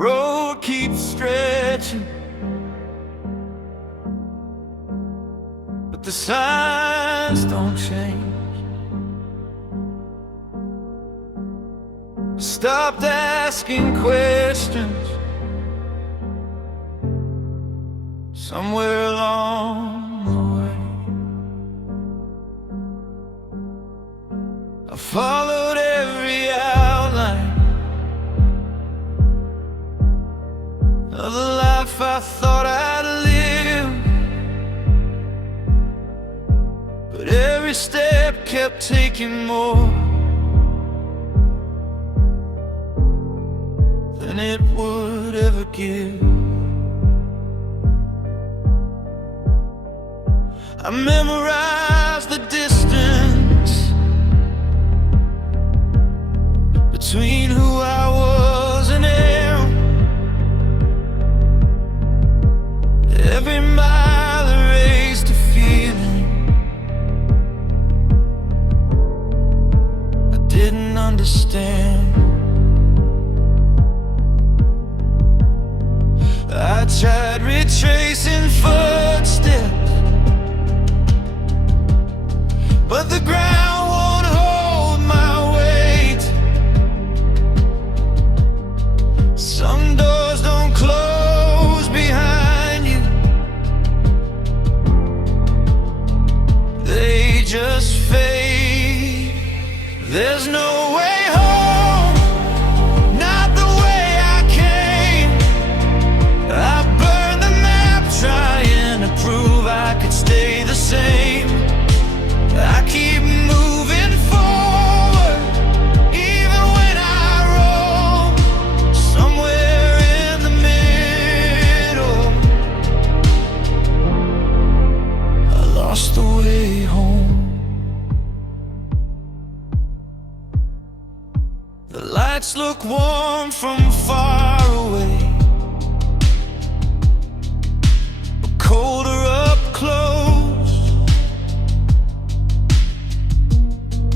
road keeps stretching, but the signs don't change. Stopped asking questions somewhere along the way. I followed every outline of the life I thought I'd live, but every step kept taking more than it would ever give. I memorized the distance between who I was and am. Every mile erased a feeling I didn't understand. I tried retracing footsteps, but the ground won't hold my weight. Some doors don't close behind you, they just fade. There's no way home, not the way I came. I burned the map trying to prove I could stay the same. I keep moving forward, even when I roam somewhere in the middle. I lost the way home. The lights look warm from far away, but colder up close.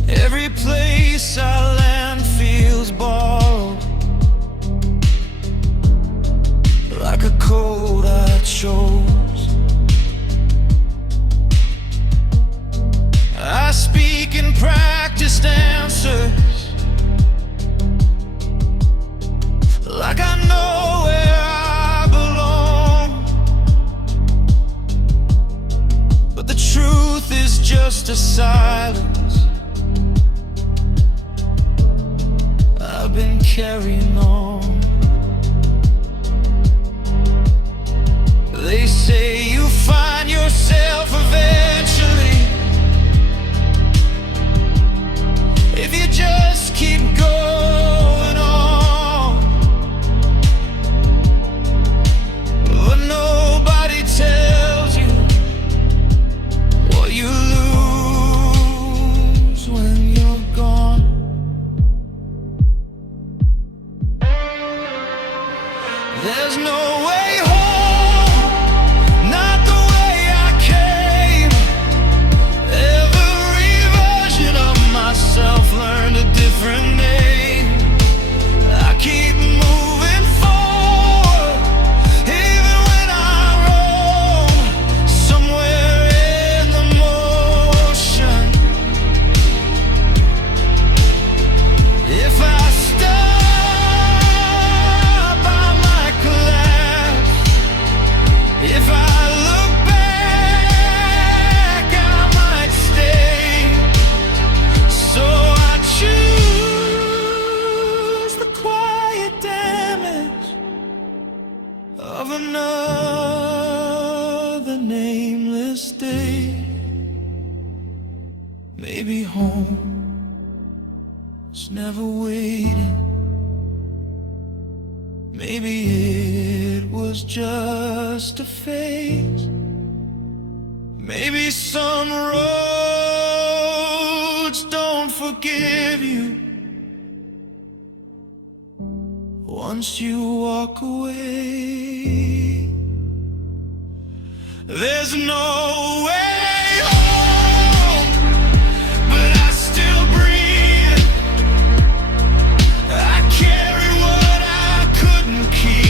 Every place I land feels borrowed, like a code I chose. I speak and practiced answers, like I know where I belong. But the truth is just a silence I've been carrying on. They say you find yourself eventually if you just keep going on. But nobody tells you what you lose when you're gone. There's no way home, not the way I came. Every version of myself learned a different name. I keep moving forward, even when I roam somewhere in the motion. If I stop, I might collapse. If I look back, I might stay. So I choose the quiet damage of another nameless day. Maybe home was never waiting. Maybe it was just a phase. Maybe some roads don't forgive you once you walk away. There's no way home, but I still breathe. I carry what I couldn't keep.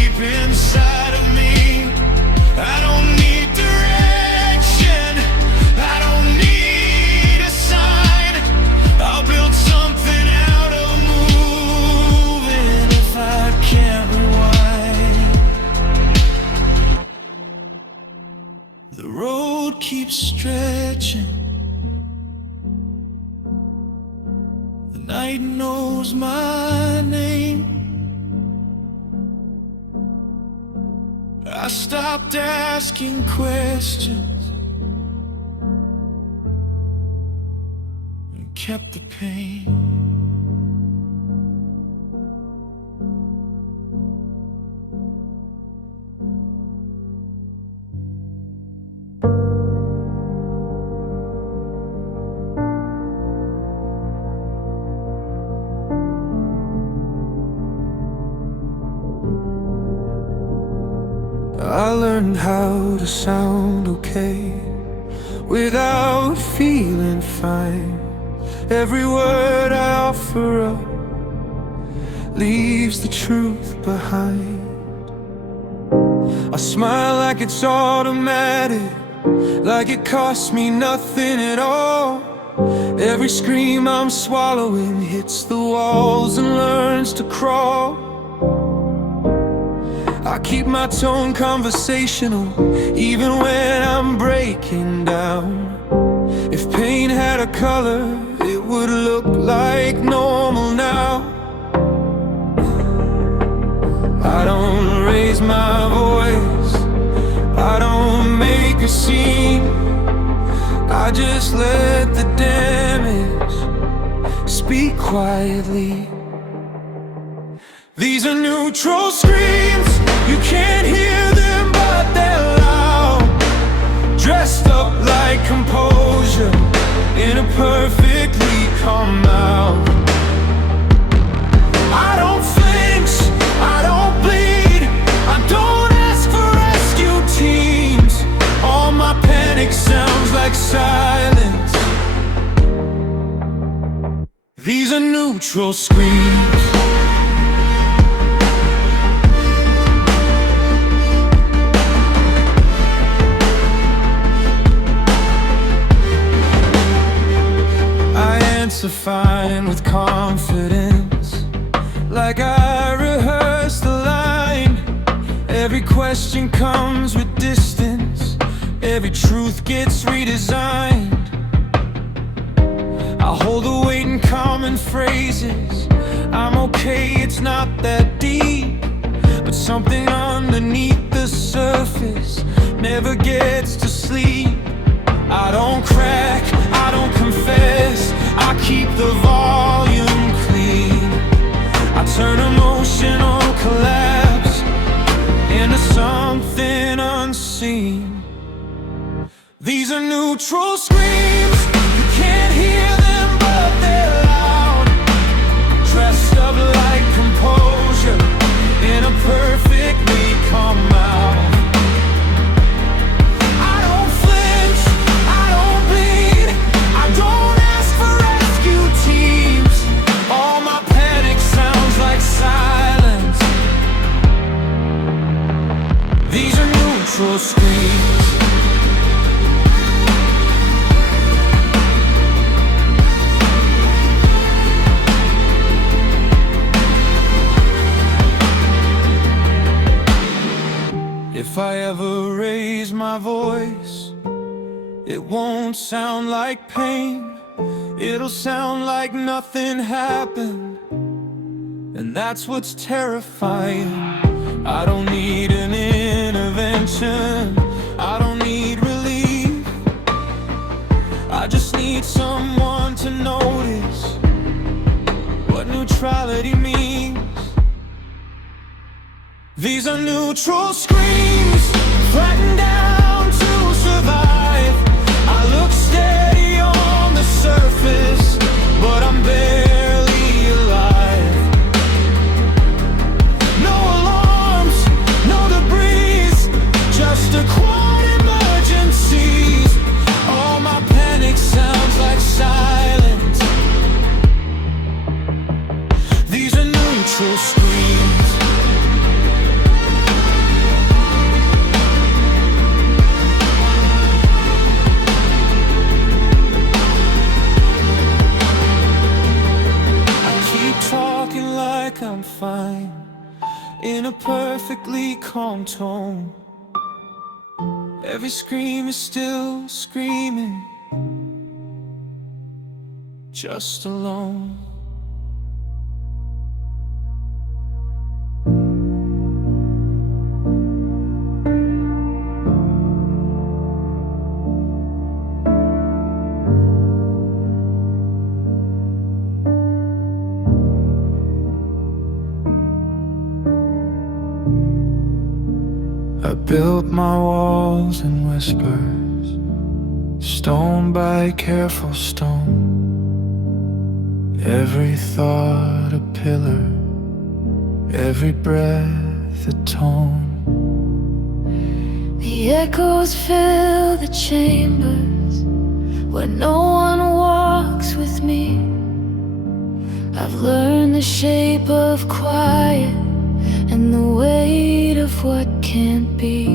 night knows my name. I stopped asking questions and kept the pain. I learned how to sound okay without feeling fine. Every word I offer up leaves the truth behind. I smile like it's automatic, like it costs me nothing at all. Every scream I'm swallowing hits the walls and learns to crawl. I keep my tone conversational, even when I'm breaking down. If pain had a color, it would look like normal now. I don't raise my voice, I don't make a scene. I just let the damage speak quietly. These are neutral screams, you can't hear them but they're loud. Dressed up like composure in a perfectly calm mouth. I don't flinch, I don't bleed, I don't ask for rescue teams. All my panic sounds like silence. These are neutral screams. Fine with confidence, like I rehearsed the line. Every question comes with distance, every truth gets redesigned. I hold the weight in common phrases. I'm okay, it's not that deep, but something underneath the surface never gets to sleep. I don't crack, I don't confess, I keep the volume clean. I turn emotional collapse into something unseen. These are neutral screams, you can't hear them but they're loud. Dressed up like composure in a perfectly calm mouth. These are neutral screams. If I ever raise my voice, it won't sound like pain. It'll sound like nothing happened, and that's what's terrifying. I don't need an intervention, I don't need relief. I just need someone to notice what neutrality means. These are neutral screams, flattened down to survive. I look steady on the surface, but I'm barely alive. No alarms, no debris, just a quiet emergencies. All my panic sounds like silence. These are neutral screams. I'm fine, in a perfectly calm tone. Every scream is still screaming, just alone. built my walls in whispers, stone by careful stone. Every thought a pillar, every breath a tone. The echoes fill the chambers where no one walks with me. I've learned the shape of quiet and the weight of what can't be.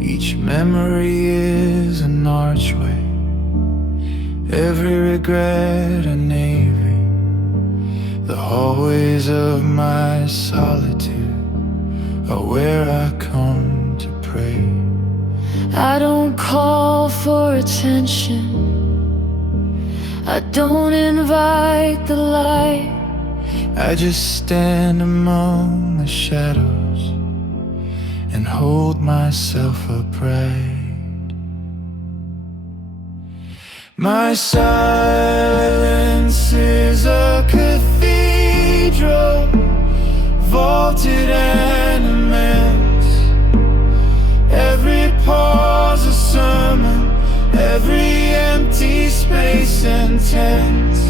Each memory is an archway, every regret a navy. The hallways of my solitude are where I come to pray. I don't call for attention, I don't invite the light. I just stand among the shadows and hold myself upright. My silence is a cathedral, vaulted and immense. Every pause a sermon, every empty space intense.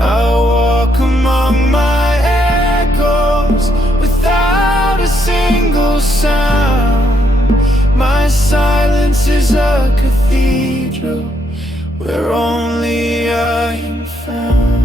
I walk among my echoes without a single sound. My silence is a cathedral where only I am found.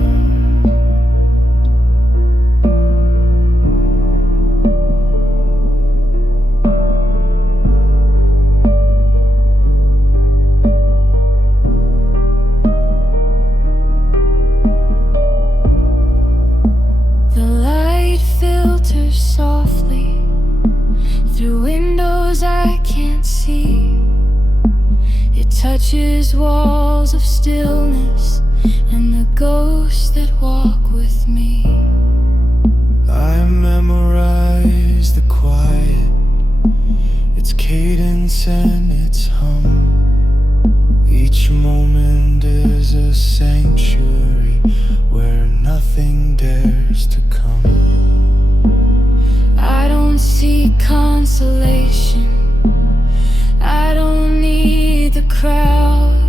Softly through windows I can't see. It touches walls of stillness and the ghosts that walk with me. I memorize the quiet, its cadence and its hum. Each moment is a sanctuary where nothing dares to come. I don't seek consolation, I don't need the crowd.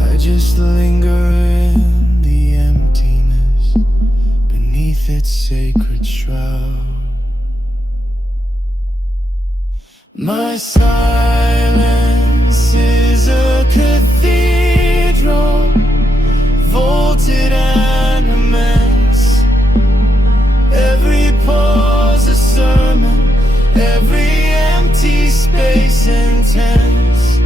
I just linger in the emptiness beneath its sacred shroud. My silence is a cathedral, vaulted and immense. Every pause a sermon, every empty space intense.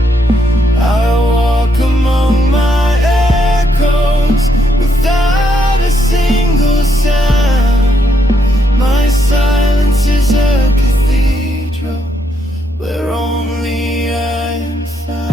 I walk among my echoes without a single sound. My silence is a cathedral where only I am found.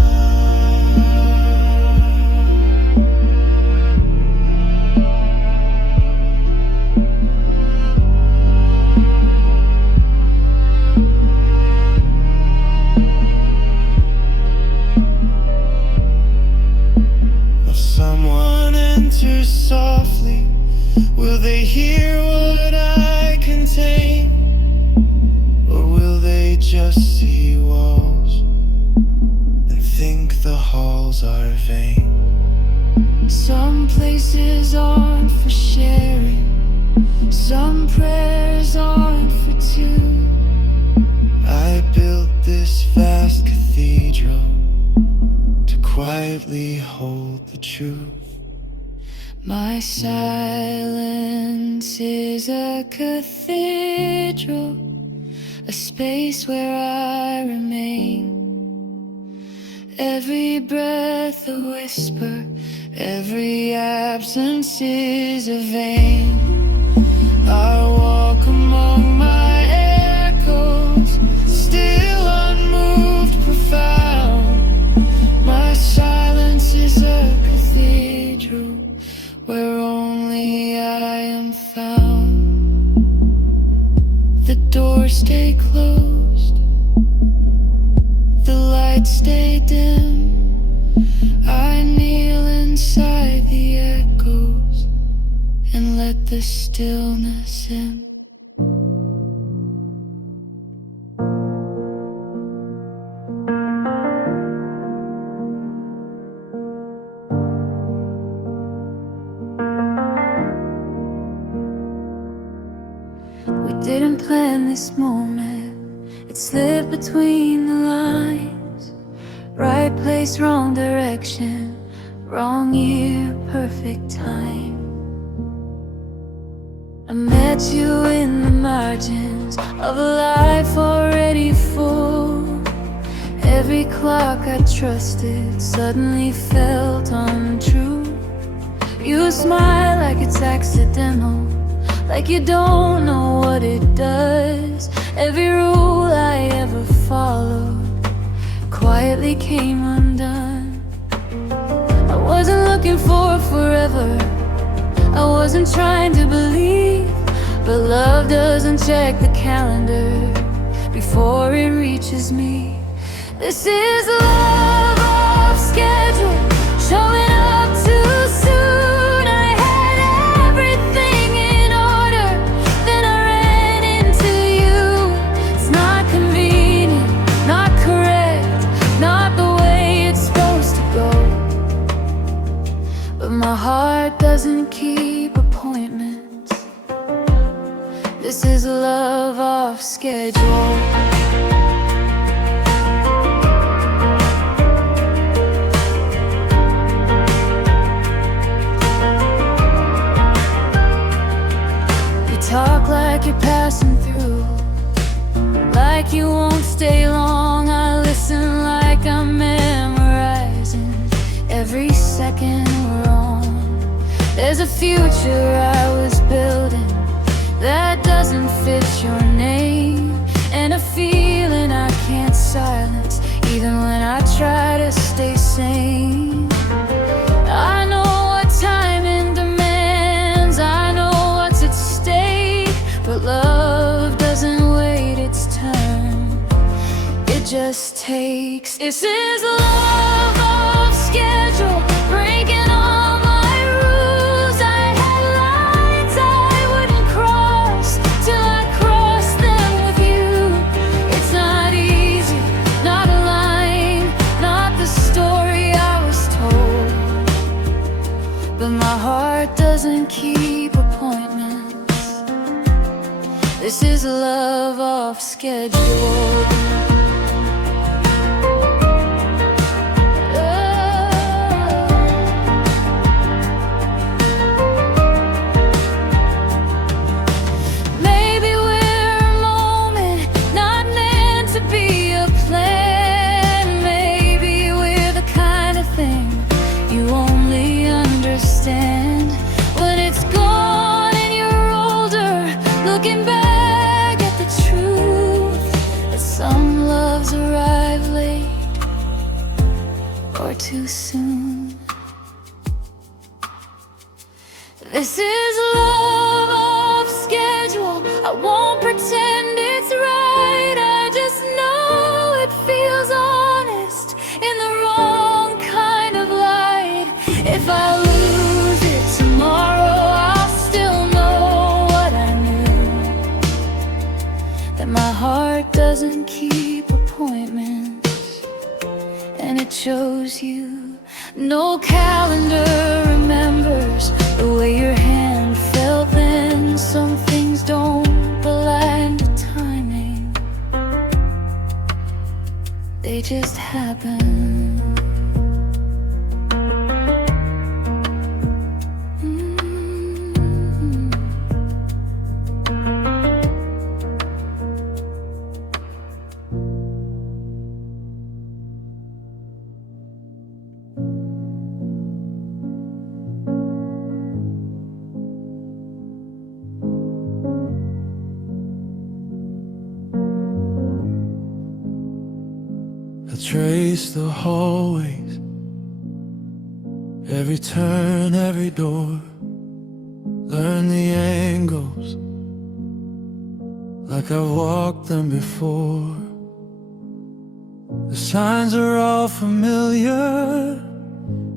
Someone enters softly, will they hear what I contain? Or will they just see walls and think the halls are vain? Some places aren't for sharing, some prayers aren't for two. I built this vast cathedral to quietly hold the truth. My silence is a cathedral, a space where I remain. Every breath a whisper, every absence is a vein. I walk among my echoes, still unmoved, profound. My silence is a cathedral where only I am found. The doors stay closed, the lights stay dim. I kneel inside the echoes and let the stillness in. Didn't plan this moment, it slipped between the lines. Right place, wrong direction, wrong year, perfect time. I met you in the margins of a life already full. Every clock I trusted suddenly felt untrue. You smile like it's accidental, like you don't know what it does. Every rule I ever followed quietly came undone. I wasn't looking for forever, I wasn't trying to believe, but love doesn't check the calendar before it reaches me. This is love off schedule, showing up too soon. I had everything in order, then I ran into you. It's not convenient, not correct, not the way it's supposed to go. But my heart doesn't keep appointments. This is love off schedule. Talk like you're passing through, like you won't stay long. I listen like I'm memorizing every second we're on. There's a future I was building that doesn't fit your name, and a feeling I can't silence even when I try to stay sane. I know what timing demands, I know what's at stake, but love doesn't wait its turn, it just takes. This is love off schedule, breaking all my rules. I had lines I wouldn't cross till I crossed them with you. It's not easy, not a line, not the story I was told, but my heart doesn't keep appointments. This is love off schedule. Maybe we're a moment not meant to be a plan. Maybe we're the kind of thing you only understand when it's gone and you're older, looking back at the truth that some loves arrive late or too soon. This is love off schedule, I won't pretend it's right, I just know it feels honest in the wrong kind of light. If I lose it tomorrow, I'll still know what I knew, that my heart doesn't keep appointments, and it shows you. No calendar remembers the way your hand felt then. Some things don't align to timing, they just happen. I trace the hallways, every turn, every door. Learn the angles like I've walked them before. The signs are all familiar,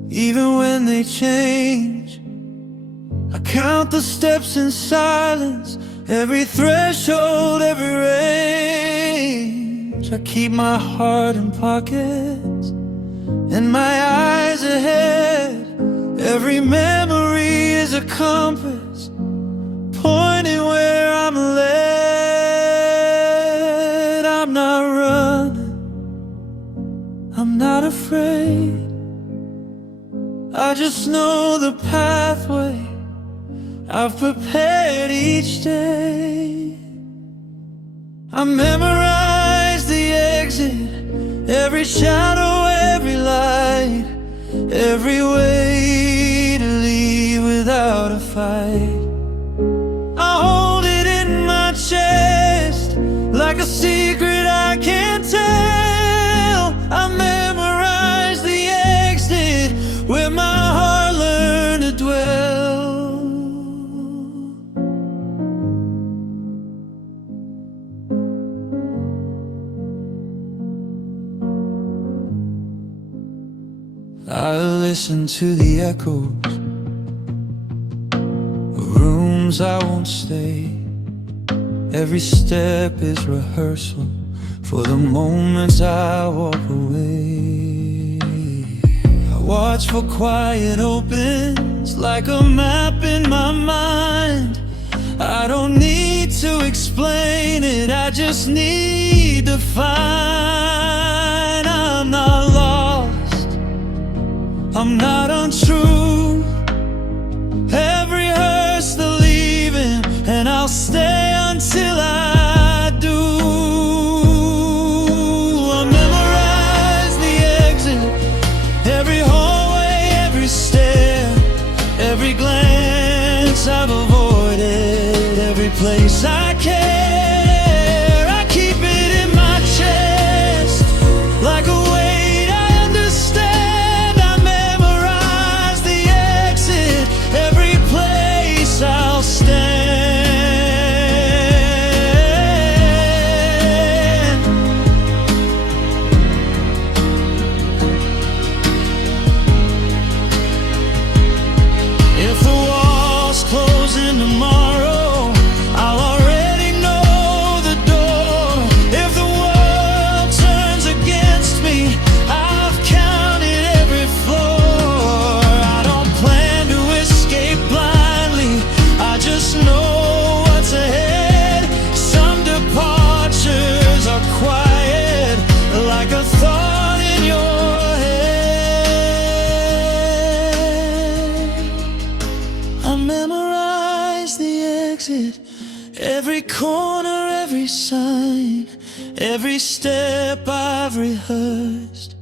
even when they change. I count the steps in silence, every threshold, every range. I keep my heart in pockets and my eyes ahead. Every memory is a compass pointing where I'm led. afraid. I just know the pathway I've prepared each day. I memorize the exit, every shadow, every light, every way to leave without a fight. I hold it in my chest like a secret I can't tell. I memorize the exit where my heart learned to dwell. I listen to the echoes of rooms I won't stay. Every step is rehearsal for the moments I walk away. I watch for quiet opens like a map in my mind. I don't need to explain it, I just need to find. I'm not lost, I'm not untrue. Every hearse the leaving, and I'll stay until I do. I memorize the exit, every hallway, every stair, every glance I've avoided, every place I care. I keep it in my chest like a weight I understand. I memorize the exit, every place I'll stand. If the wall's closing tomorrow, I'll already know the door. If the world turns against me, I've counted every floor. I don't plan to escape blindly, I just know what's ahead. Some departures are quiet, like a thought in your head. I memorize the exit, every corner, every sign, every step I've rehearsed,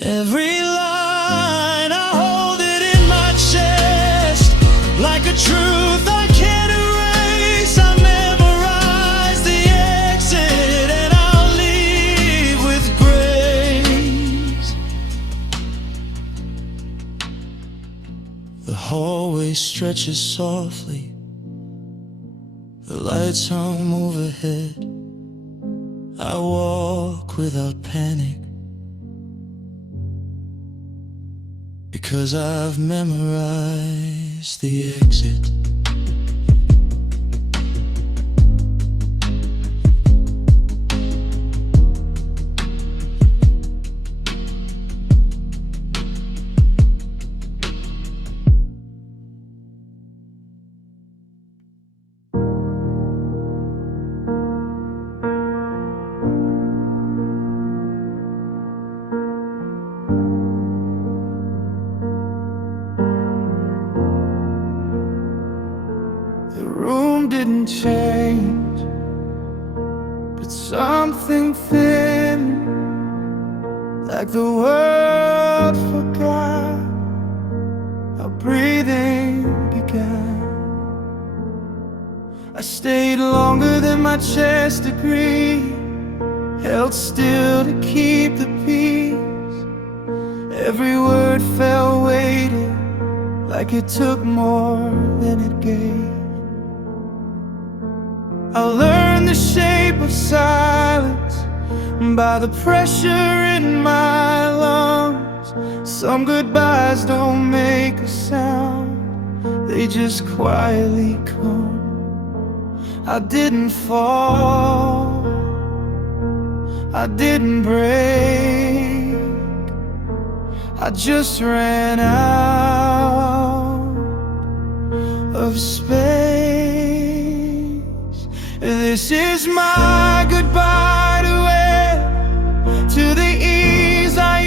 every line. I hold it in my chest like a truth I can't erase. I memorize the exit, and I'll leave with grace. The hallway stretches softly, the lights hum overhead. I walk without panic, because I've memorized the exit. The room didn't change, but something thin, like the world forgot how breathing began. I stayed longer than my chest agreed, held still to keep the peace. Every word fell weighted, like it took more than it gave. I learned the shape of silence by the pressure in my lungs. Some goodbyes don't make a sound, they just quietly come. I didn't fall, I didn't break, I just ran out of space. This is my goodbye to it, to the ease I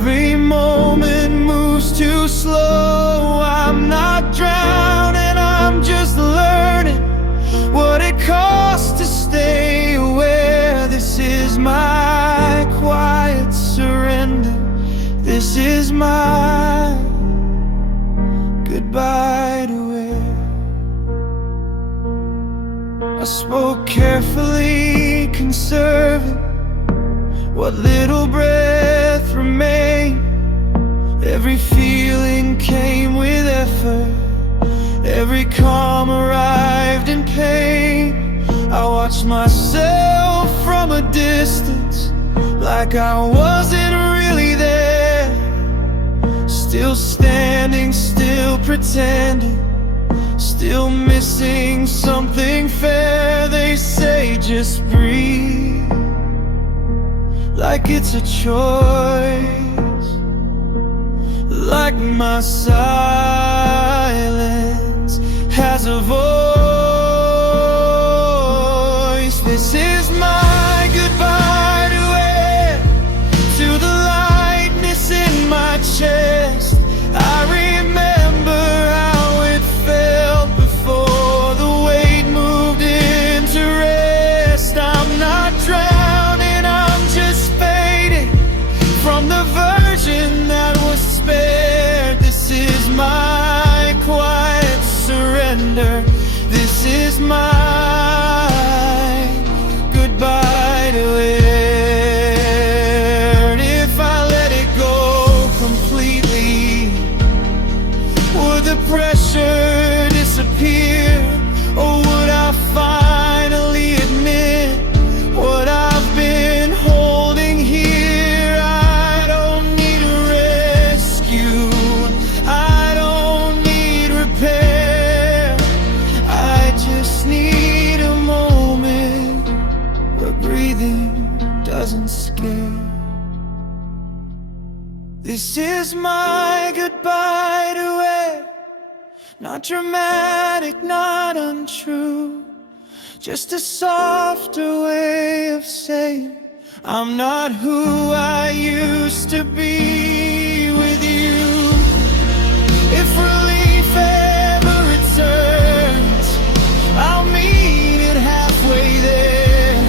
Every moment moves too slow. I'm not drowning, I'm just learning what it costs to stay aware. This is my quiet surrender. This is my goodbye to air. I spoke carefully, conserving what little breath remained. Every feeling came with effort. Every calm arrived in pain. I watched myself from a distance, like I wasn't really there. Still standing, still pretending, still missing something fair. They say just breathe, like it's a choice, like my silence has a voice. This is my goodbye to air, to the lightness in my chest. I remember how it felt before the weight moved into rest. I'm not drowning, I'm just fading from the version that was spared. This is my quiet surrender. This is my goodbye to air. And if I let it go completely, would the pressure disappear? Or would I finally admit what I've been holding here? I don't need a rescue, I don't need repair. I just need a moment where breathing doesn't scare. This is my goodbye to air. Not dramatic, not untrue, just a softer way of saying I'm not who I used to be with you. If relief ever returns, I'll meet it halfway there.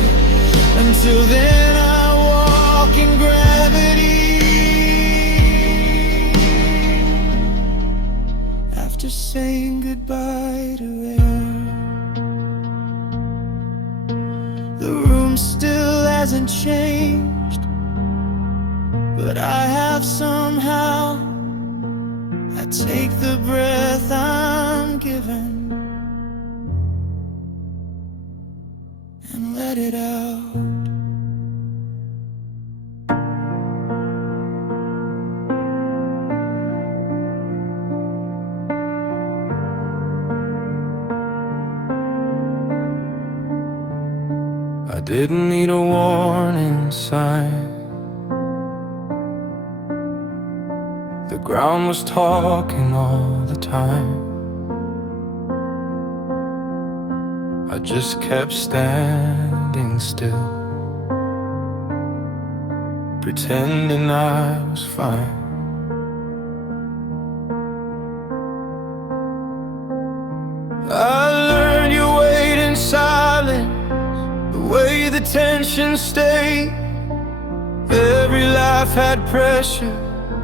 Until then I walk in gravity. After saying goodbye to air, the room still hasn't changed, but I have somehow. I take the breath I'm given and let it out. I didn't need a warning sign. The ground was talking all the time. I just kept standing still, pretending I was fine. I learned you wait in silence, the way the tension stayed. Every laugh had pressure,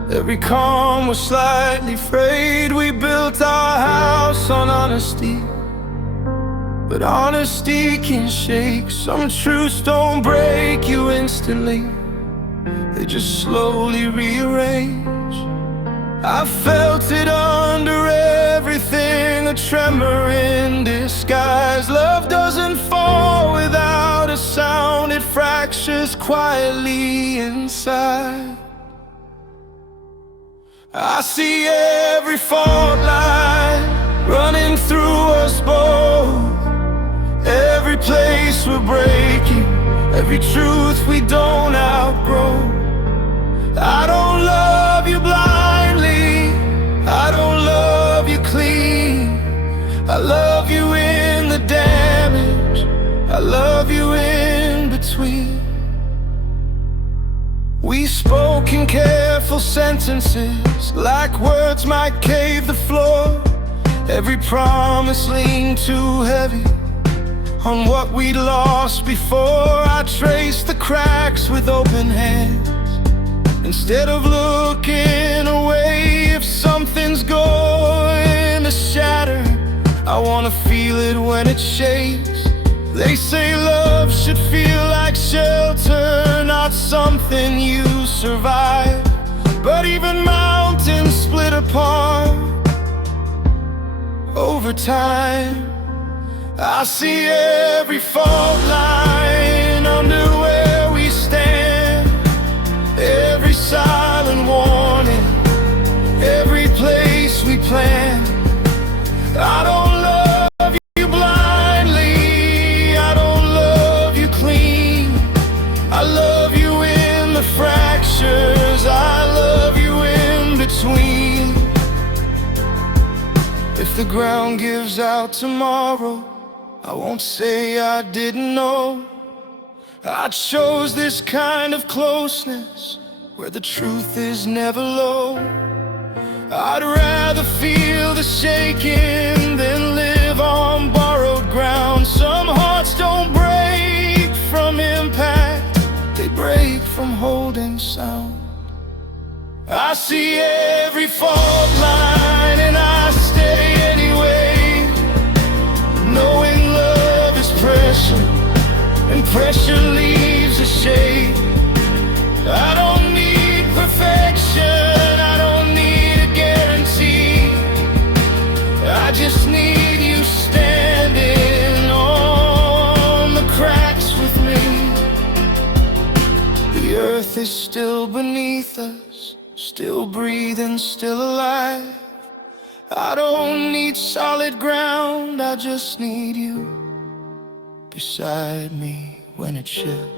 every calm was slightly frayed. We built our house on honesty, but honesty can shake. Some truths don't break you instantly, they just slowly rearrange. I felt it under everything, a tremor in disguise. Love doesn't fall without a sound, it fractures quietly inside. I see every fault line running through us both, every place we're breaking, every truth we don't outgrow. I don't love you blindly, I don't love you clean. I love you in the damage, I love you in between. We spoke in careful sentences, like words might cave the floor. Every promise leaned too heavy on what we'd lost before. I traced the cracks with open hands, instead of looking away. If something's going to shatter, I wanna feel it when it shakes. They say love should feel like shelter, not something you survive. But even mountains split apart over time. I see every fault line under where we stand, every silent warning, every place we plan. I don't love you blindly, I don't love you clean. I love you in the fractures, I love you in between. If the ground gives out tomorrow, I won't say I didn't know. I chose this kind of closeness, where the truth is never low. I'd rather feel the shaking than live on borrowed ground. Some hearts don't break from impact, they break from holding sound. I see every fault line and I stay anyway, knowing love is pressure and pressure leaves a shade. I don't need perfection, I don't need a guarantee. I just need you standing on the cracks with me. The earth is still beneath us, still breathing, still alive. I don't need solid ground, I just need you beside me when it shifts.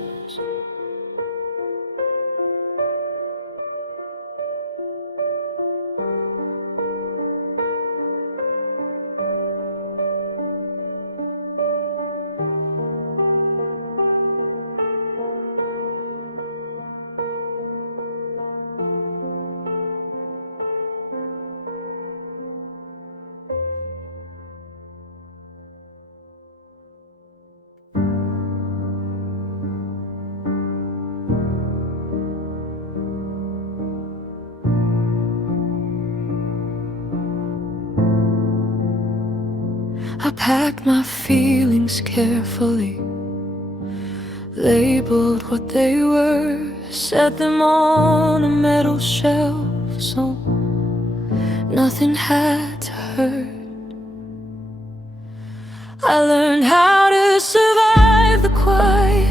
I packed my feelings carefully, labeled what they were, set them on a metal shelf so nothing had to hurt. I learned how to survive the quiet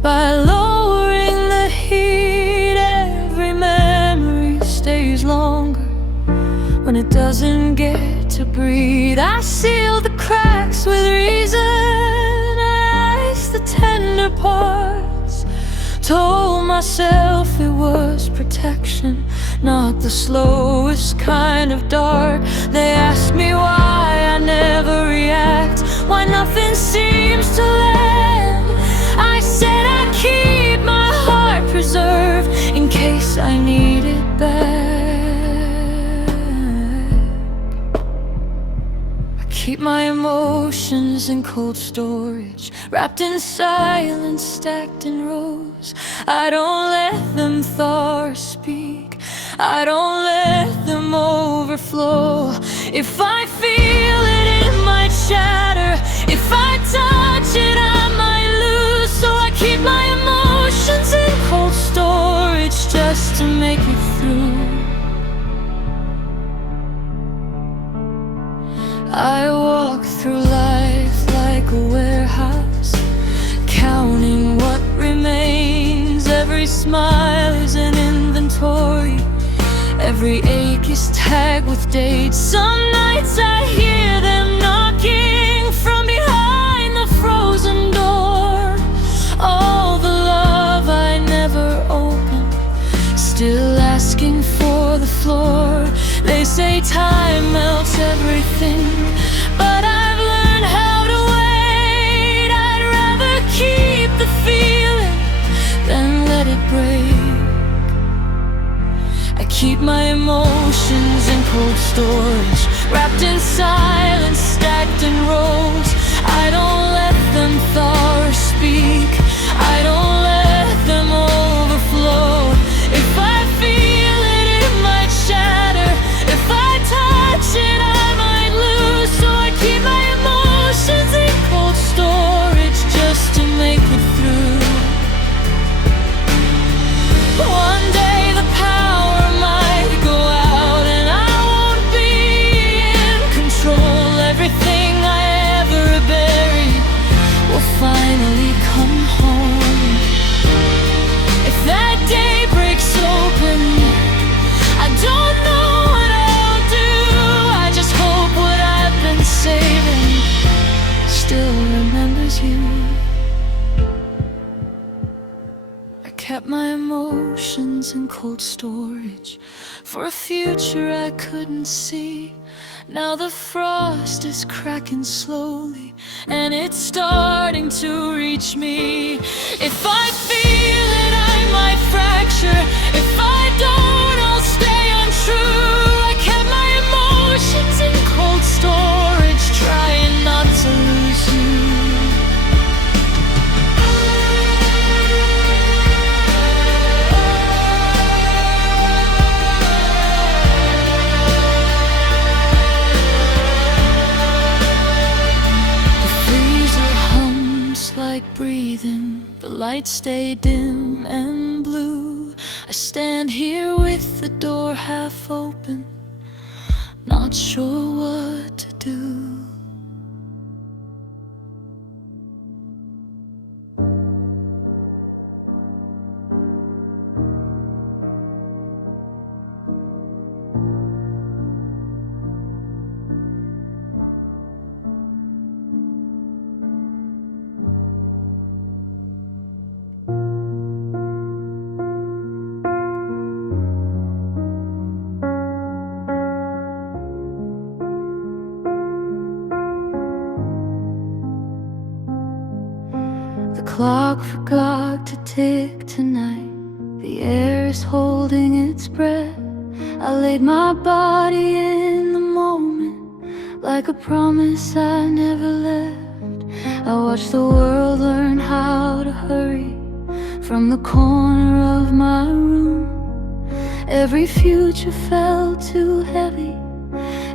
by lowering the heat. Every memory stays longer when it doesn't get to breathe. I sealed the cracks with reason, I iced the tender parts, told myself it was protection, not the slowest kind of dark. They asked me why I never react, why nothing seems to land. I said I keep my heart preserved in case I need it back. Keep my emotions in cold storage, wrapped in silence, stacked in rows. I don't let them thaw or speak, I don't let them overflow. If I feel it, it might shatter. If I touch it, I might lose. So I keep my emotions in cold storage just to make it through. I walk through life like a warehouse, counting what remains. Every smile is an inventory, every ache is tagged with dates. Some nights I hear them knocking from behind the frozen door. All the love I never opened, still asking for the floor. They say time melts everything, but I've learned how to wait. I'd rather keep the feeling than let it keep my emotions in cold storage, wrapped in silence, stacked in rows. I don't let them thaw or speak, I don't let them overflow. If I feel it, it might shatter. If I touch it, I might lose. So I keep my emotions in cold storage just to make it through. One day the power might go out and I won't be in control. Everything I ever buried will finally come home. If that day breaks open, I don't know what I'll do. I just hope what I've been saving still remembers you. I kept my emotions in cold storage for a future I couldn't see. Now the frost is cracking slowly and it's starting to reach me. If I feel it, I might fracture. If I don't, I'll stay untrue. I kept my emotions in cold storage, trying not to lose you. Like breathing, the lights stay dim and blue. I stand here with the door half open, not sure what to do. The clock forgot to tick tonight. The air is holding its breath. I laid my body in the moment, like a promise I never left. I watched the world learn how to hurry from the corner of my room. Every future felt too heavy,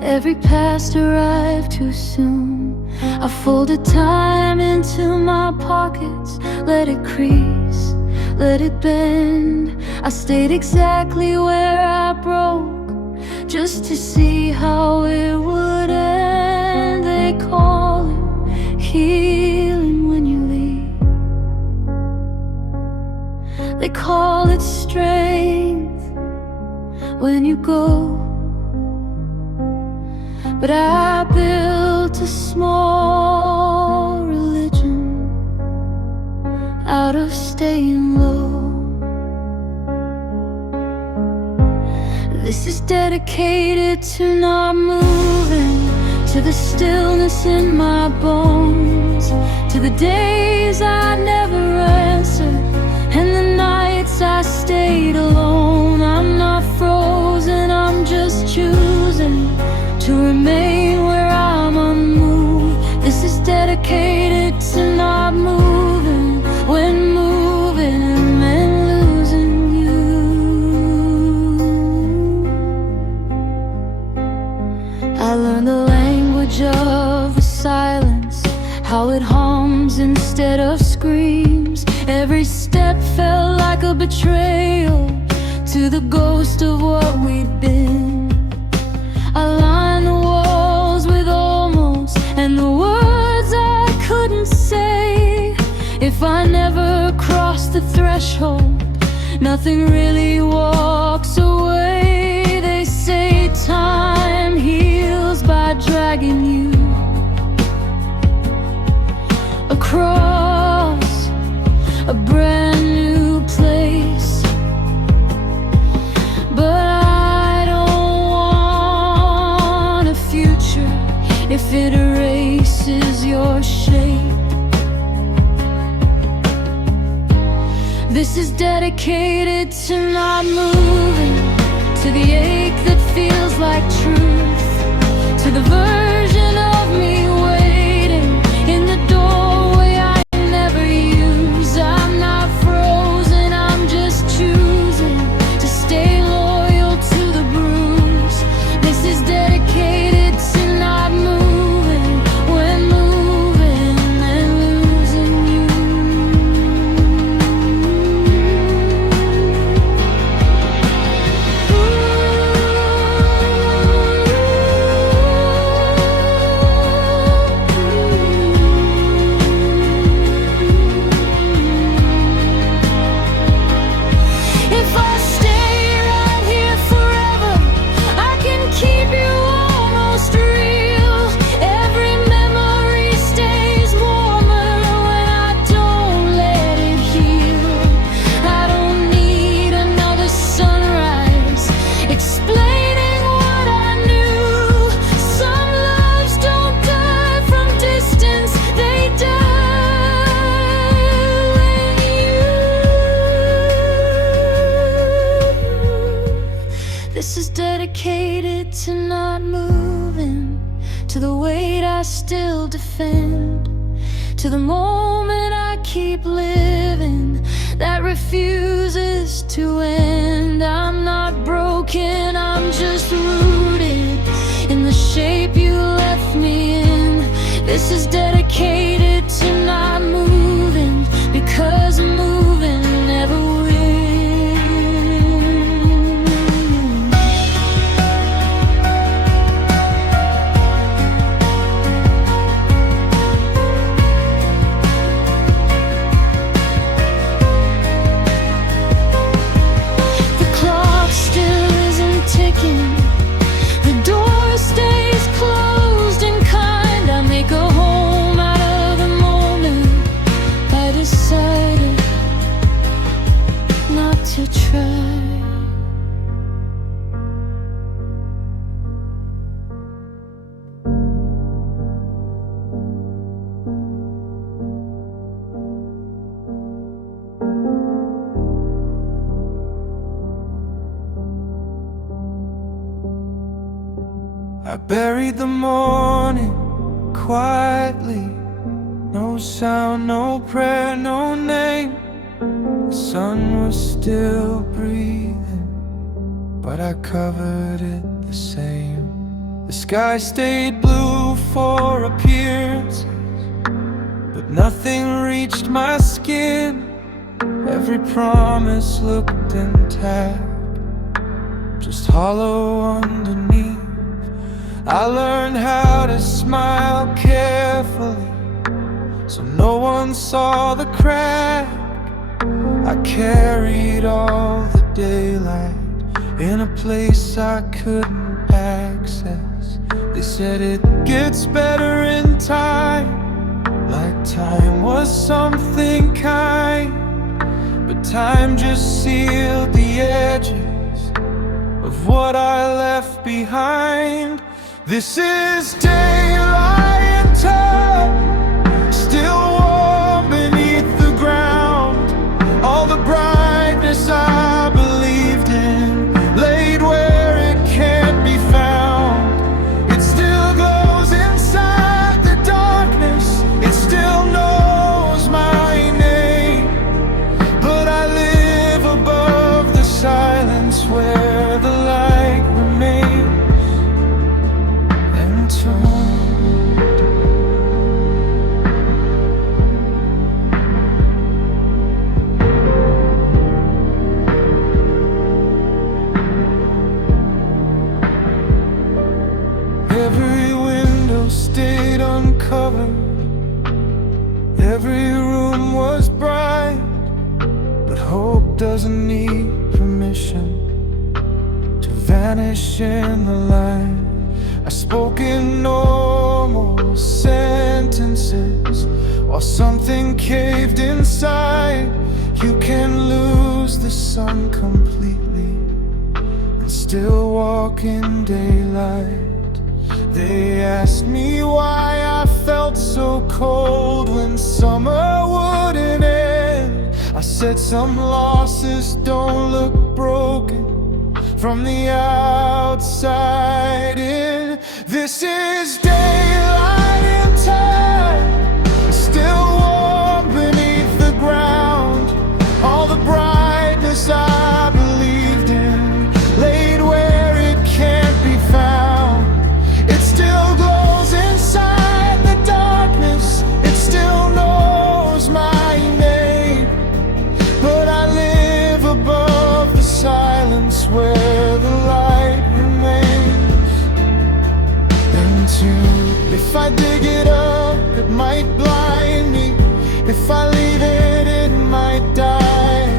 every past arrived too soon. I folded time into my pockets, let it crease, let it bend. I stayed exactly where I broke, just to see how it would end. They call it healing when you leave, they call it strength when you go. But I built a small religion out of staying low. This is dedicated to not moving, to the stillness in my bones, to the days I never answered and the nights I stayed alone. I'm not frozen, I'm just choosing to remain where I'm unmoved. This is dedicated to not moving when moving and losing you. I learned the language of the silence, how it hums instead of screams. Every step felt like a betrayal to the ghost of what we'd been. I lined the walls with almost and the words I couldn't say. If I never crossed the threshold, nothing really walks away. They say time heals by dragging you across a brand new place. But if it erases your shape, this is dedicated to not moving, to the ache that feels like truth, to the version of me waiting in the doorway I never use. I'm not frozen, I'm just choosing to stay loyal to the bruise. This is dedicated to not moving when moving and losing you. If I stay right here forever, I can keep you almost real. Every memory stays warmer when I don't let it heal. I don't need another sunrise explaining what I knew. Some loves don't die from distance, they die when you. This is dedicated to not moving, to the weight I still defend, to the moment I keep living that refuses to end. I'm not broken, I'm just rooted in the shape you left me in. This is dedicated to not moving, because moving never will. The clock still isn't ticking, the door stays closed and kind. I make a home out of the moment. I decided not to try. I buried the morning quietly. No sound, no prayer, no name. The sun was still breathing, but I covered it the same. The sky stayed blue for appearances, but nothing reached my skin. Every promise looked intact, just hollow underneath. I learned how to smile carefully, so no one saw the crack. I carried all the daylight in a place I couldn't access. They said it gets better in time, like time was something kind. But time just sealed the edges of what I left behind. This is daylight time, still warm beneath the ground. All the brightness I believed in, laid where it can't be found. It still glows inside the darkness, it still knows my name. But I live above the silence where the light remains. Every window stayed uncovered, every room was bright. But hope doesn't need permission to vanish in the light. I spoke in normal sentences while something caved inside. You can lose the sun completely and still walk in daylight. They asked me why I felt so cold when summer wouldn't end. I said some losses don't look broken, from the outside in. This is daylight in time, still warm beneath the ground. All the brightness I believed in, laid where it can't be found. It still glows inside the darkness, it still knows my name. But I live above the silence where the light remains. And too, if I dig it up, it might blind me. If I leave it, it might die.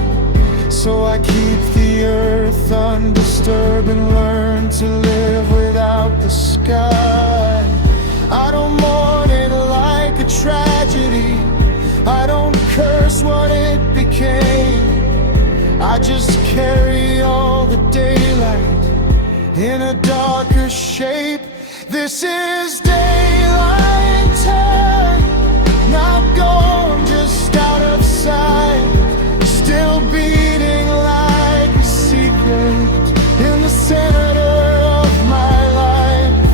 So I keep the earth undisturbed and learn to live without the sky. I don't mourn it like a tragedy, I don't curse what it became. I just carry all the daylight in a darker shape. This is daylight time, not gone, just out of sight. Still beating like a secret in the center of my life.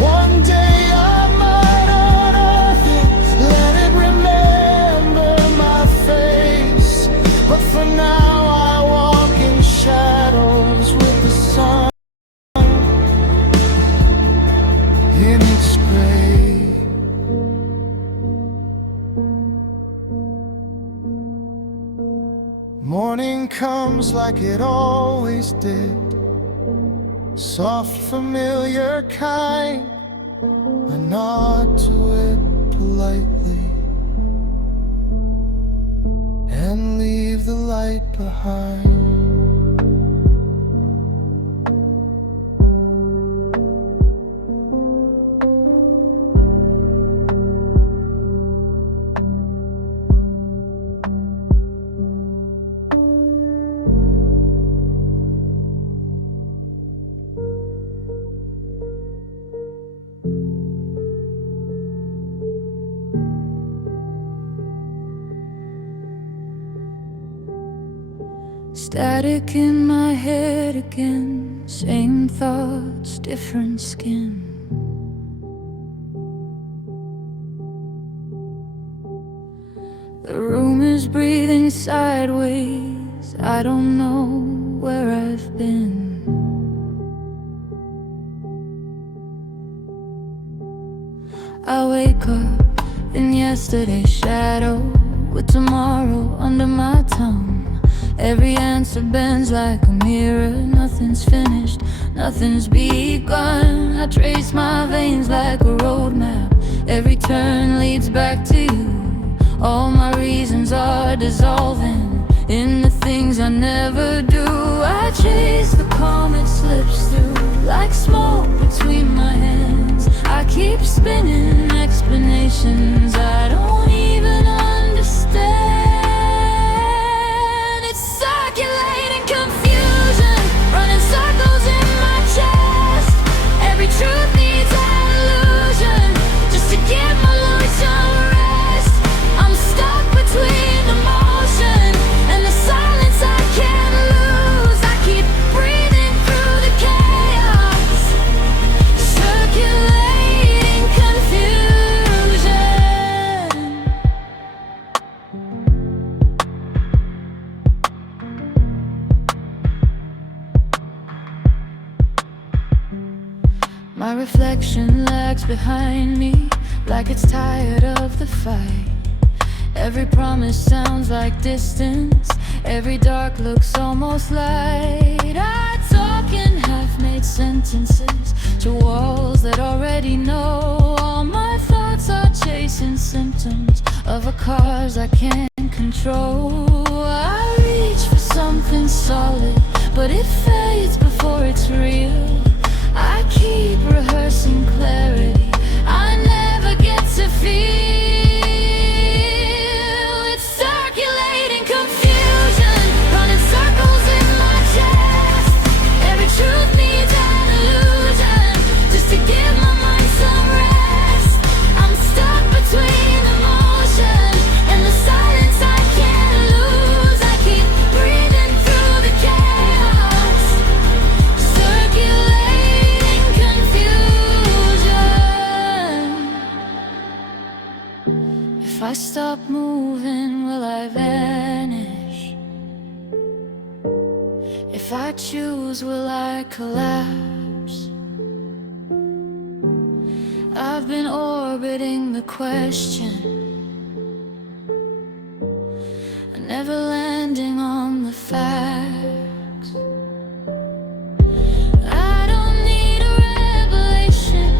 One day I might unearth it, let it remember my face. But for now I walk in shadows with the sun in its gray. Morning comes like it always did, soft, familiar kind. I nod to it politely and leave the light behind. Static in my head again, same thoughts, different skin. The room is breathing sideways, I don't know where I've been. I wake up in yesterday's shadow, with tomorrow under my tongue. Every answer bends like a mirror, nothing's finished, nothing's begun. I trace my veins like a road map, every turn leads back to you. All my reasons are dissolving in the things I never do. I chase the calm, it slips through like smoke between my hands. I keep spinning explanations I don't even understand. Circulating confusion, running circles in my chest. Every truth needs an illusion, just to give my lungs some rest. I'm stuck between emotion and the silence I can't lose. I keep breathing through the chaos, circulating confusion. My reflection lags behind me, like it's tired of the fight. Every promise sounds like distance, every dark looks almost light. I talk in half-made sentences to walls that already know. All my thoughts are chasing symptoms of a cause I can't control. I reach for something solid, but it fades before it's real. I keep rehearsing clarity I never get to feel. It's circulating confusion, running circles in my chest. Every truth needs an illusion, just to give my mind some rest. I'm stuck between emotion and the silence I can't lose. I keep breathing through the chaos, If I choose, will I collapse? I've been orbiting the question, never landing on the facts. I don't need a revelation,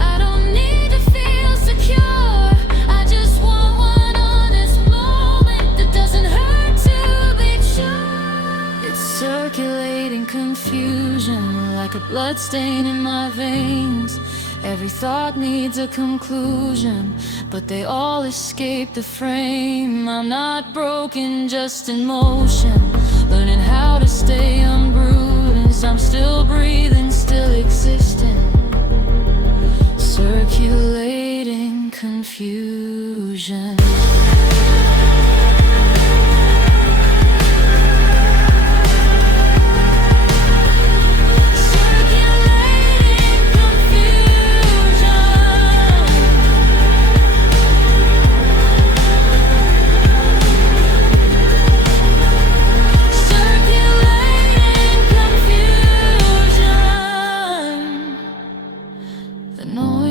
I don't need to feel secure. I just want one honest moment that doesn't hurt to be true. It's circulating confusion like a bloodstain in my veins. Every thought needs a conclusion, but they all escape the frame. I'm not broken, just in motion, learning how to stay unbruised. I'm still breathing, still existing, circulating confusion.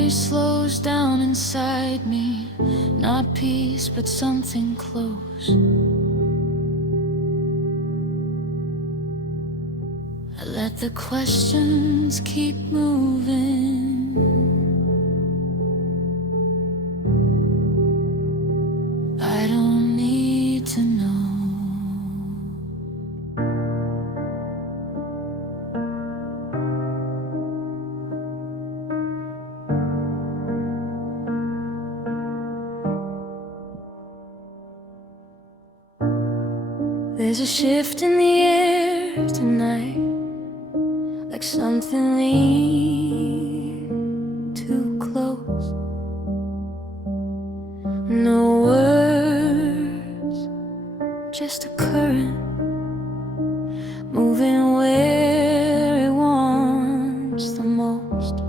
Slows down inside me, not peace, but something close. I let the questions keep moving. I don't need to know. There's a shift in the air tonight, like something leaned too close. No words, just a current moving where it wants the most.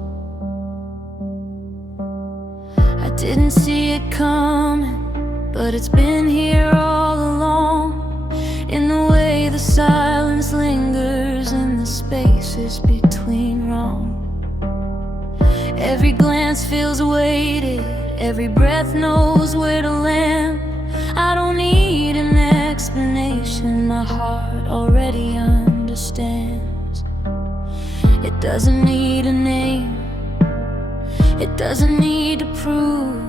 I didn't see it coming, but it's been here all along. In the way the silence lingers in the spaces between wrong. Every glance feels weighted, every breath knows where to land. I don't need an explanation, my heart already understands. It doesn't need a name, it doesn't need to prove.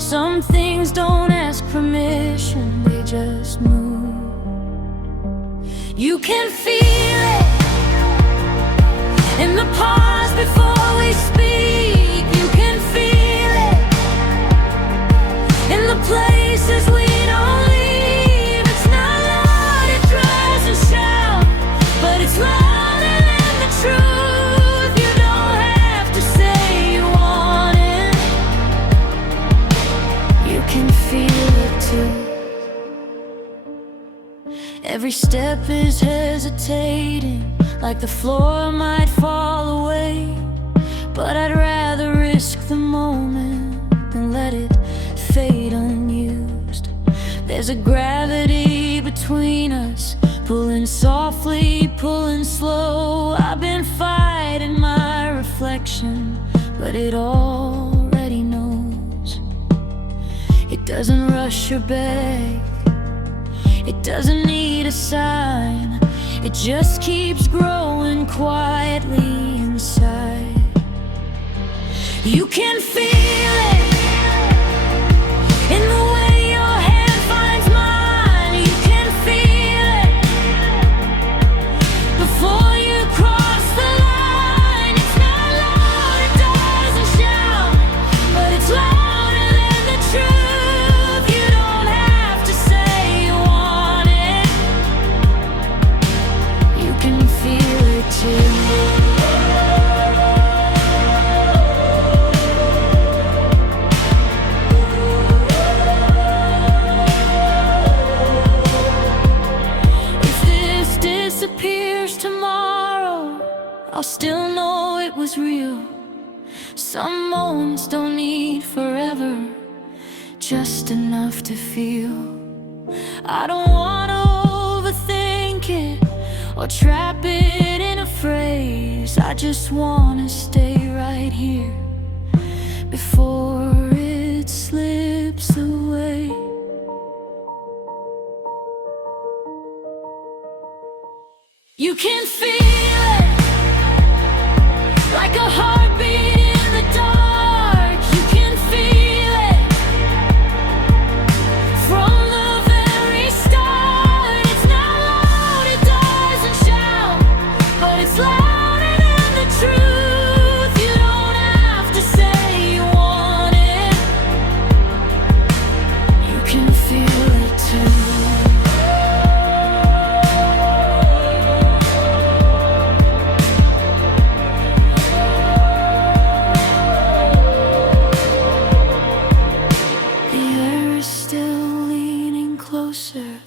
Some things don't ask permission, they just move. You can feel it in the pause before we speak. You can feel it in the places we don't leave. It's not loud, it drives and shout, but it's louder than the truth. You don't have to say you want it, you can feel it too. Every step is hesitating, like the floor might fall away. But I'd rather risk the moment than let it fade unused. There's a gravity between us, pulling softly, pulling slow. I've been fighting my reflection, but it already knows. It doesn't rush or beg, it doesn't need a sign, it just keeps growing quietly inside. You can feel it in the way your hand finds mine. You can feel it before you cross the line. It's not loud, it doesn't shout, but it's louder than the truth. You don't have to say you want it, you can feel it too. Disappears tomorrow, I'll still know it was real. Some moments don't need forever, just enough to feel. I don't wanna overthink it or trap it in a phrase. I just wanna stay right here before it slips away. You can feel it like a heartbeat in the dark. You can feel it from the very start. It's not loud, it doesn't shout, but it's louder than the truth. You don't have to say you want it. You can feel it too.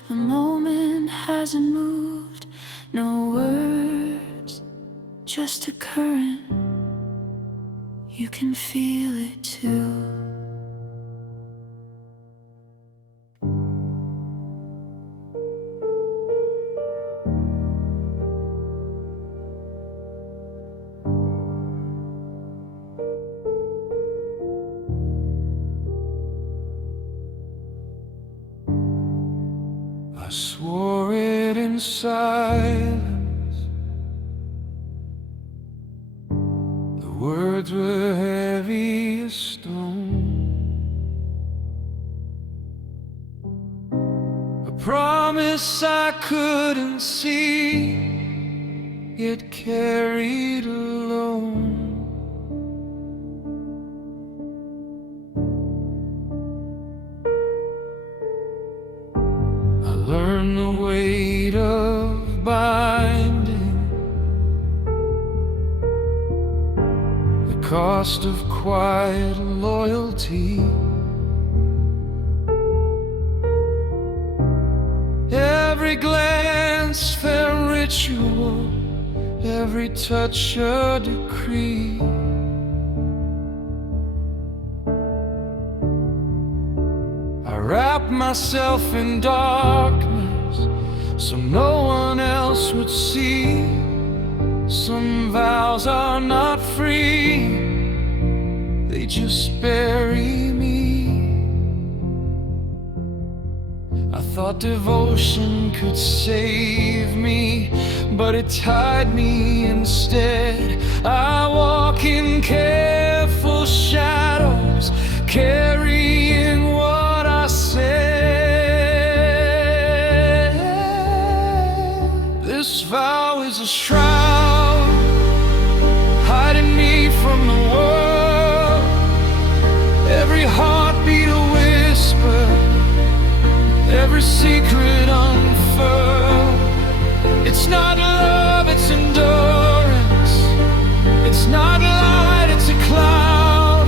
The moment hasn't moved, no words, just a current. You can feel it too. I swore it in silence. The words were heavy as stone. A promise I couldn't see, yet carried alone. Learn the weight of binding, the cost of quiet loyalty. Every glance felt ritual, every touch a decree. I wrapped myself in darkness so no one else would see. Some vows are not free, they just bury me. I thought devotion could save me, but it tied me instead. I walk in careful shadows, carrying what I said. This vow is a shroud, hiding me from the world. Every heartbeat a whisper, every secret unfurled. It's not love, it's endurance. It's not light, it's a cloud.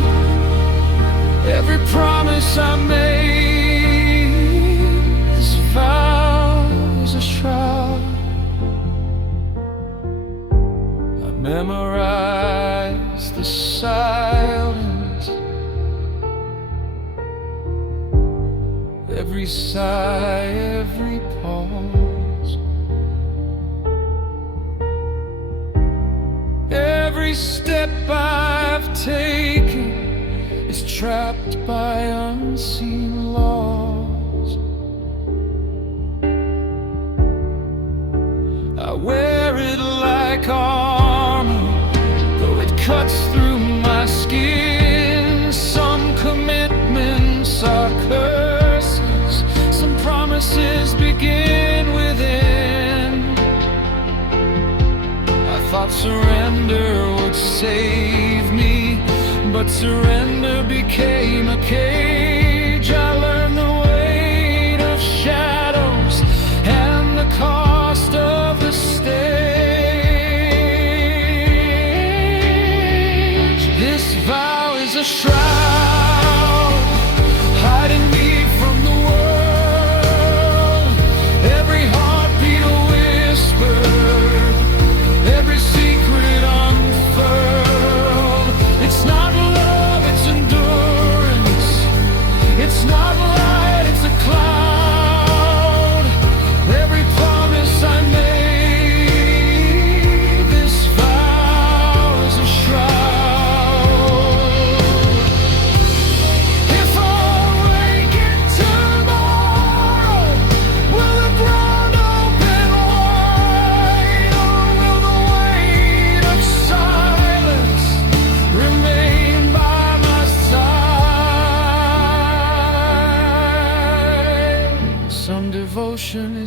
Every promise I made, this vow is a shroud. I memorized the silence, every sigh, every pause, every step I've taken is trapped by unseen laws. I wear it like armor, though it cuts through my skin. Some commitments are curses, some promises begin within. I thought surrender would save me, but surrender became a cage. I learned the weight of shadows and the cost of the stage. This vow is a shroud, hiding me from the world. Every heartbeat a whisper, every secret unfurled. It's not love, it's endurance. It's not light, it's a cloud. Every promise I made,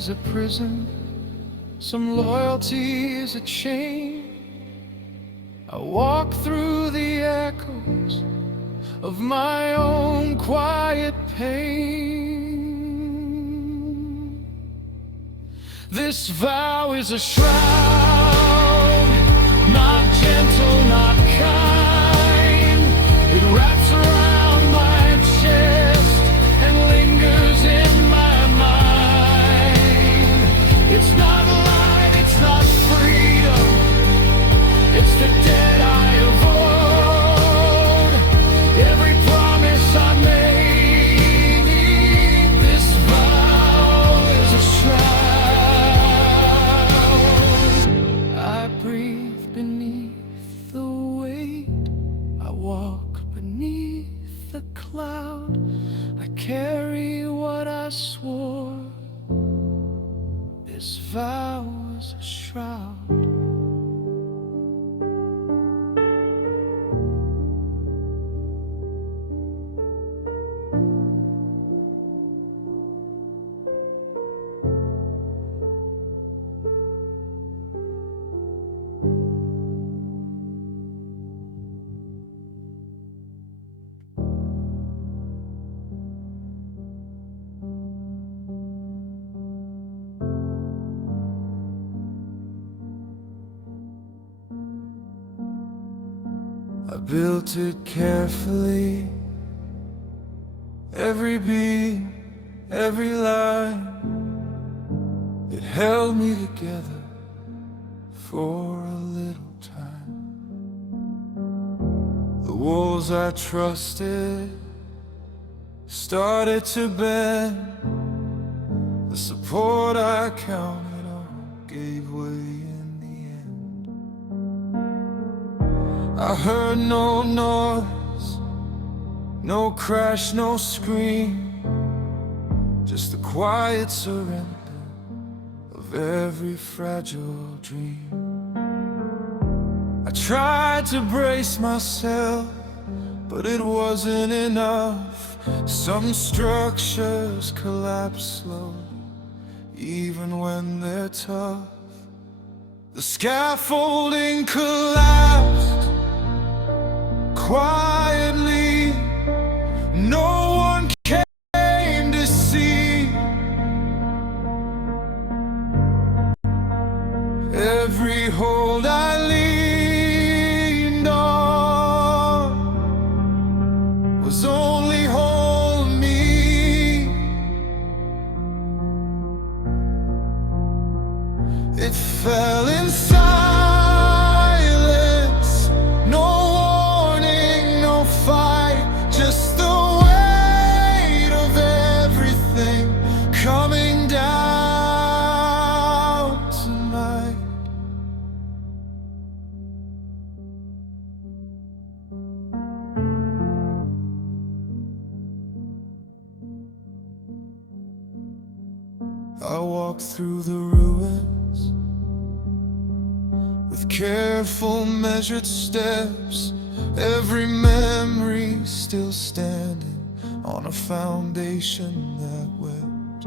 is a prison, some loyalty is a chain. I walk through the echoes of my own quiet pain. This vow is a shroud, not gentle, not kind. It wraps around my chest and lingers in my mind. It's not light, it's not freedom, it's the debt I avoid. Every promise I made, this vow is a shroud. I breathe beneath the weight, I walk beneath the cloud. I carry what I swore, this vow is a shroud. I built it carefully, every beat, every line. It held me together for a little time. The walls I trusted started to bend. The support I counted on gave way. I heard no noise, no crash, no scream, just the quiet surrender of every fragile dream. I tried to brace myself, but it wasn't enough. Some structures collapse slowly, even when they're tough. The scaffolding collapsed quietly, no one came to see. Every hold I leaned on was only holding me. It fell inside. I walk through the ruins with careful measured steps, every memory still standing on a foundation that wept.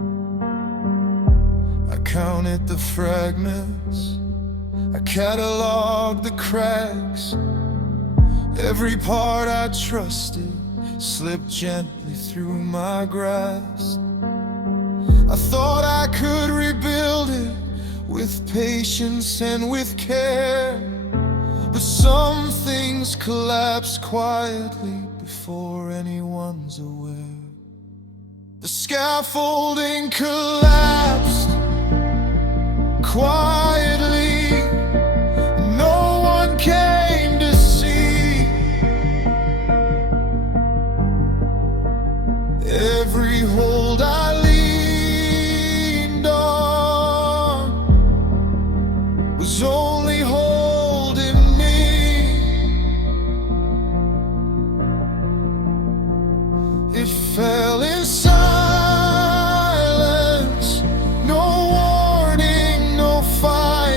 I counted the fragments, I cataloged the cracks. Every part I trusted slipped gently through my grasp. I thought I could rebuild it with patience and with care, but some things collapse quietly before anyone's aware. The scaffolding collapsed quietly, no one came to see. Every hold I leaned on was only holding me. It fell in silence, no warning, no fire.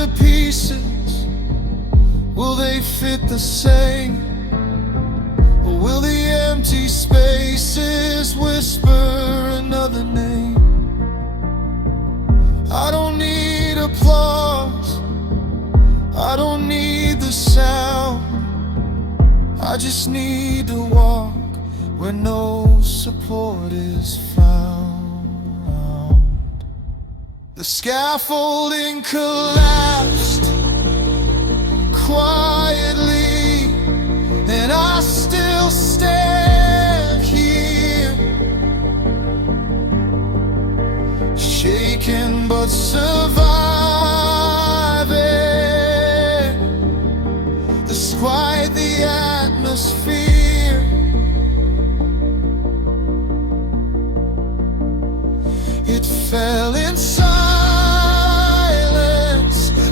the pieces, will they fit the same? Or will the empty spaces whisper another name? I don't need applause, I don't need the sound. I just need to walk where no support is found. The scaffolding collapsed quietly, and I still stand here, shaken but surviving, despite the atmosphere. It fell in silence,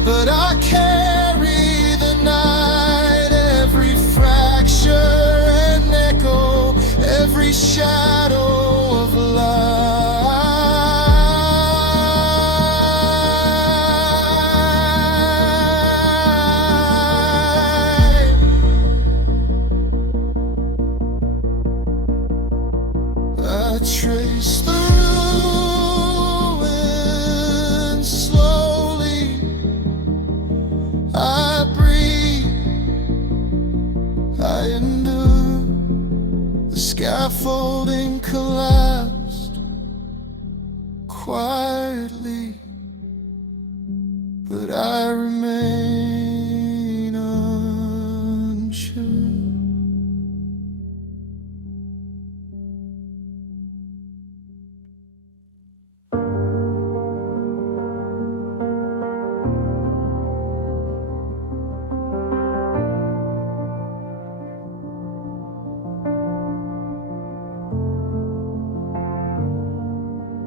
but I carry the night, every fracture and echo, every shadow of light. I trace the scaffolding collapsed quietly, but I remain unsure.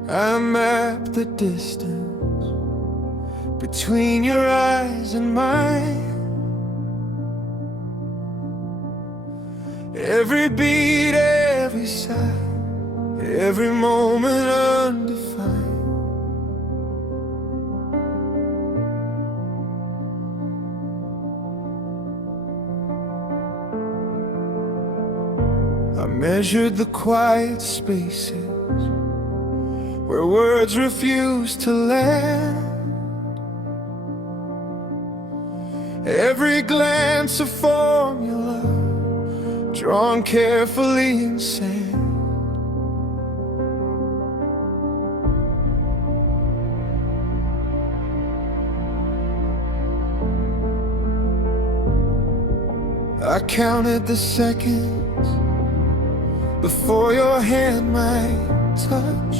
I map the distance between your eyes and mine. Every beat, every sigh, every moment undefined. I measured the quiet spaces where words refuse to land. Every glance a formula drawn carefully in sand. I counted the seconds before your hand might touch.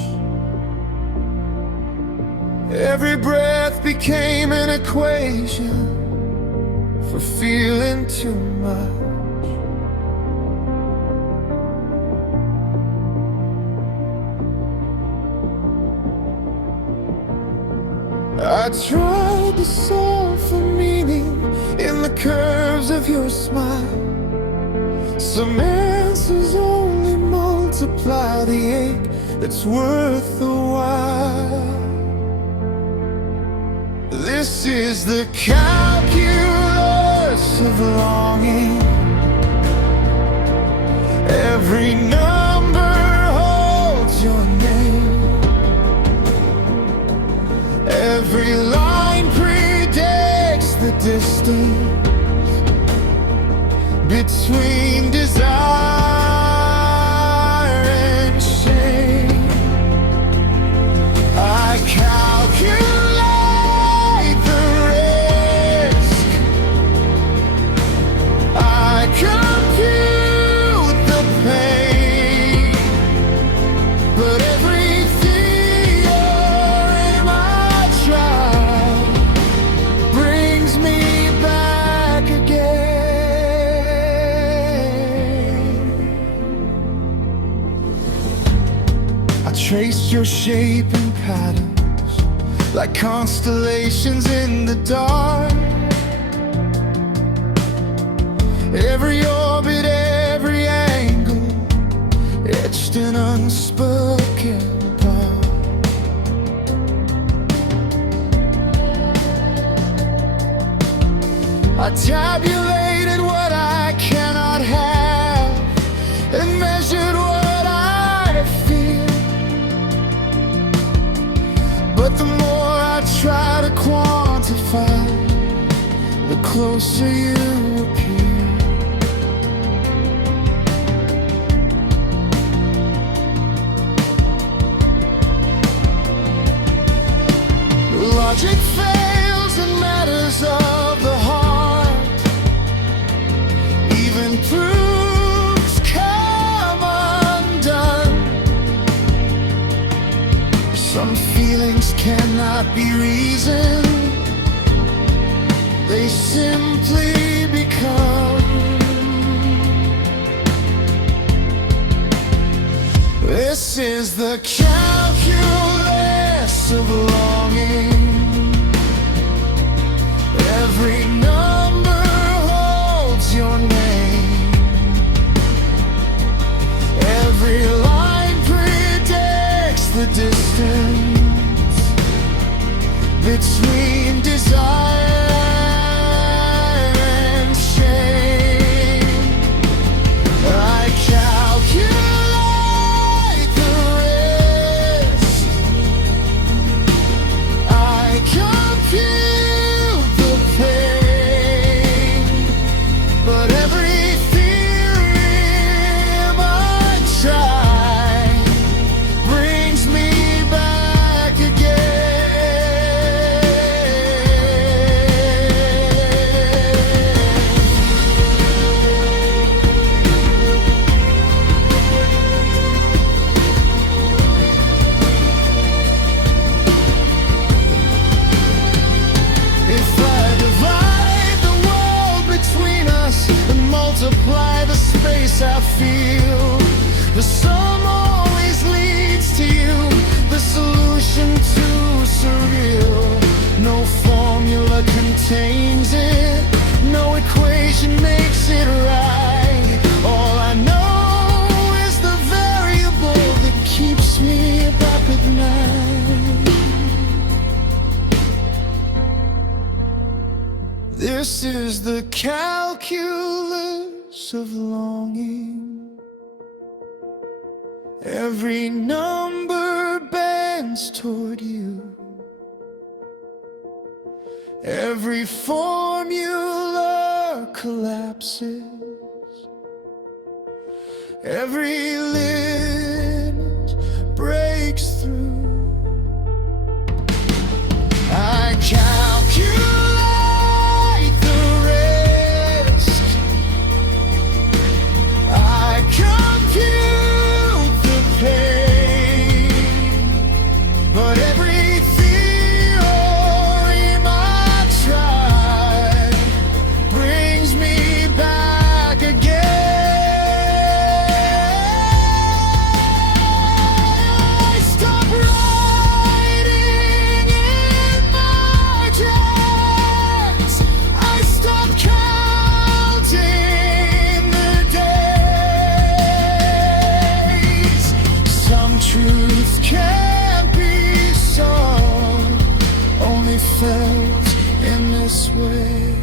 Every breath became an equation for feeling too much. I tried to solve for meaning in the curves of your smile. Some answers only multiply the ache that's worth the while. This is the calculus of longing. Every number holds your name. Every line predicts the distance between desire and shame. I calculate the risk, I compute the pain, but every theorem I try brings me back again. I traced your shape and patterns like constellations in the dark. Every orbit, every angle, etched in unspoken part. I tabulated what I cannot have and measured what I fear. But the more I try to quantify, the closer you appear. Logic fails in matters of the heart. Even proofs come undone. Some feelings cannot be reasoned, they simply become. This is the calculus of longing. Every number holds your name. Every line predicts the distance between desire and shame. I calculate the risk. I compute the pain. But every theorem I try brings me back multiply the space I feel. The sum always leads to you, the solution too surreal. No formula contains it, no equation makes it right. All I know is the variable that keeps me up at night. This is the calculus of longing. Every number bends toward you. Every formula collapses. Every limit breaks through. I calculate the risk. I compute the pain. But every theorem I try brings me back again. I stop writing in margins. I stop counting the days. Some truths can't be solved, only felt in this way.